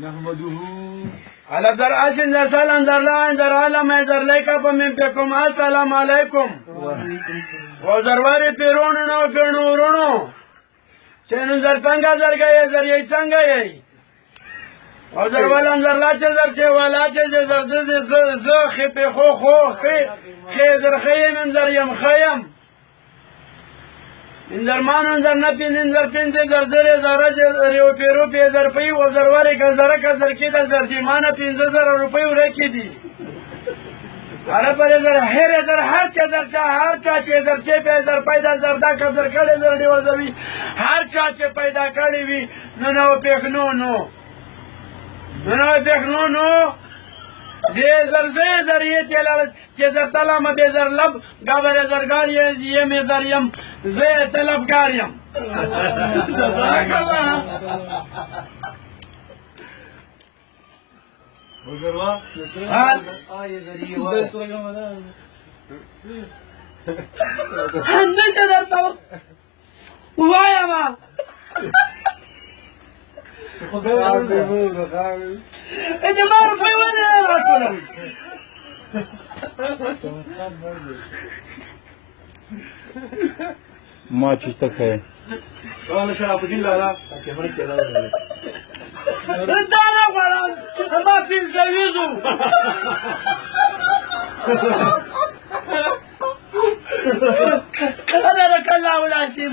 نحمده على در اسن در سلام در لاین در عالم در لیکا پمن پکم السلام علیکم و زرواری پیرونو نو پیرونو چنن در څنګه در گئے در یې څنګه یې او در ولن در لاچ در چه ولا چه در ز خپ خو خیزر خیم در یم خیم in der Mann der Napin in der Pinze der Zere Zara Rupi der Pai و زرواری کزر کزر کی در دی مانا 15000 روپے ورکی دی اره پر در هر چه در چا هر چا چه در چه پیدا پیدا زردا کزر کړي در دی ورځوي هر چا چه پیدا کړي وي نو پېخنو نو پېخنو نو زر یې تل چې زر تلم به زر لب غبر زرګار یې مې زر یم زه طلبګار یم جزاک الله وزروا هندشه درته وایم اجا ما روپۍ ولې راکړم ما چیسته خیر وانا شرف الدین لالا دا نه غواړم چې ما پنځویزو صدق الله العظیم